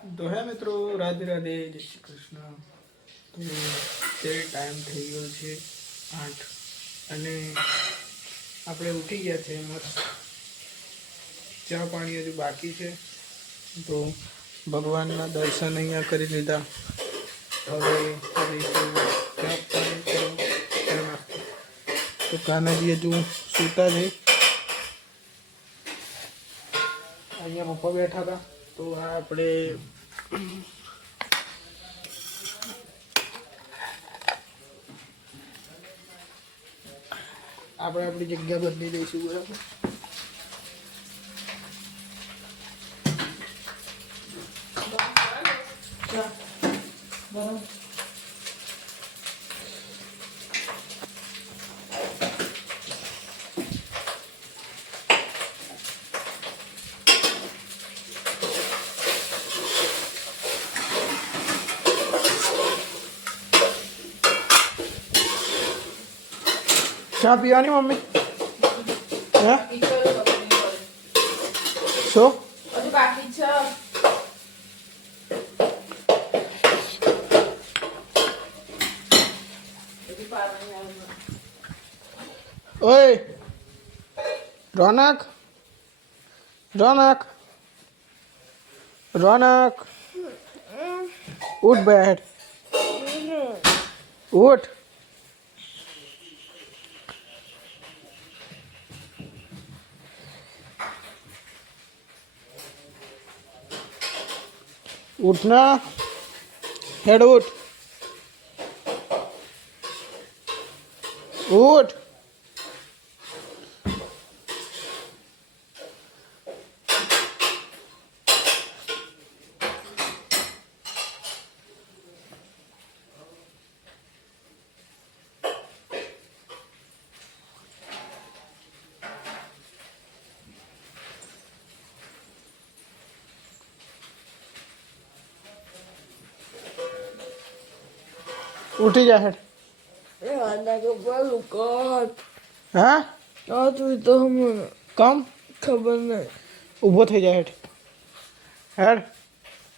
તો હે મિત્રો, રાધે રાધે, જય શ્રી કૃષ્ણ. તો તે ટાઈમ થઈ ગયો છે 8 અને આપણે ઉઠી ગયા છે. મસ્ત ચા પાણી હજુ બાકી છે. તો ભગવાનના દર્શન અહીંયા કરી લીધા. હવે ચા પાણી કરો. તો કાનાજી હજુ સૂતા છે. અહીંયા પપ્પા બેઠા હતા. તો આ આપણે આપણી જગ્યા બદલી દઈશું. બરાબર. ચા પીવાની મમ્મી? હે શું બાકી છે? ઓય રોનક, રોનક, રોનક, ઉઠ બેઠ, ઉઠ. उठना, हेड उठ, उठ. उठी जा हेड. हाँ कम ખબર નહીં. ઊભો થઈ જાય હેઠ. હેડ,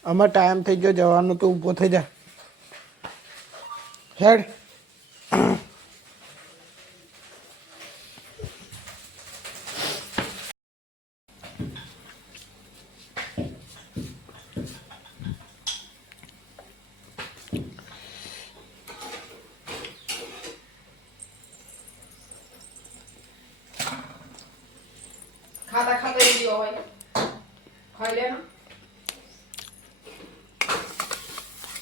અમાર ટાઈમ થઈ ગયો જવાનો. તો ઊભો થઈ જા હેડ. ખાતા ખાતા એ ગયો હોય ખાઈ લે ને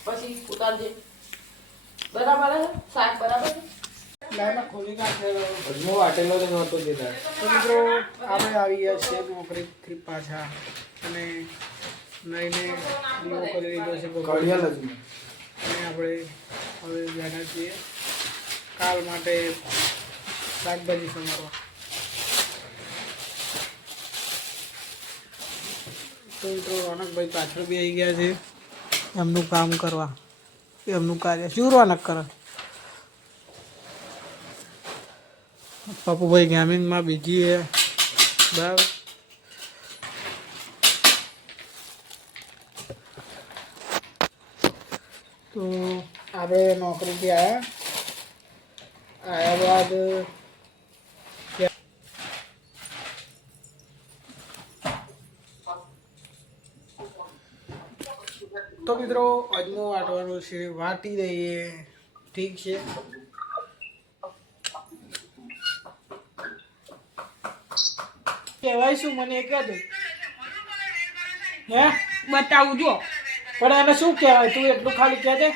પછી ઉતારજે. બરાબર છે? શાક બરાબર છે? લાઈમાં ખોલી નાખેલો ભજમો વાટેલો તો નહોતો દેતા. તો મિત્રો આપણે આવી ગયા છીએ નોકરીથી પાછા અને નઈને દીવો કરી લીધો છે ઘડિયાળ જ. અને આપણે હવે બેઠા છીએ કાલ માટે શાકભાજી સમારવા. તો મિત્રો રોનકભાઈ પાછળ બી આવી ગયા છે એમનું કામ કરવા. એમનું કાર્ય શું રોનક કરે? પપ્પુભાઈ ગેમિંગમાં બીજી છે. બરાબર. તો આપણે નોકરીથી આવ્યા બાદ તો મિત્રો અજમો વાટવાનો છે. વાટી દઈએ. ઠીક છે. કહેવાય શું મને એ કહે દે. હે બતાવું જો. પણ એને શું કહેવાય? તું એટલું ખાલી કહે દે.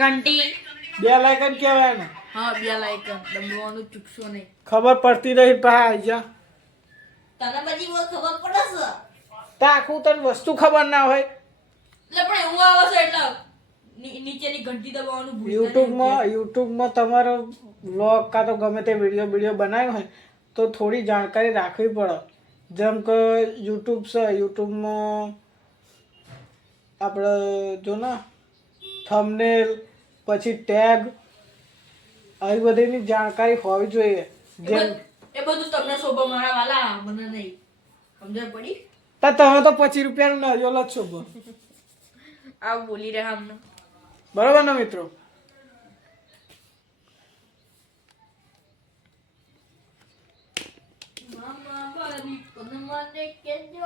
ઘંટી. 2 લાયકન કહેવાય ને. હા 2 લાયકન. દબાવવાનું ચૂકશો નહીં. ખબર પડતી નહીં પા જા. તને બધી બહુ ખબર પડે છે. તા આખું તને વસ્તુ ખબર ના હોય. એટલે પણ એવું આવે છે એટલે નીચેની ઘંટી દબાવવાનું ભૂલતા નહીં. યુટ્યુબમાં તમારો વ્લોગ કાં તો ગમે તે વિડીયો બનાવ્યો હોય તો થોડી જાણકારી રાખવી પડે. જેમ કે યુટ્યુબ છે, યુટ્યુબમાં આપણે જો ને થંબનેલ પછી ટેગ આવી બધીની જાણકારી હોવી જોઈએ. જેમ એ બધું તમને શોભા મારા વાલા મને નહીં સમજણ પડી. તમે તો 25 રૂપિયાનું નારિયેળ જ શોભો. આવું બોલી રહ્યા અમને. બરાબર ને મિત્રો? મામા મારી પણ મને કહેજો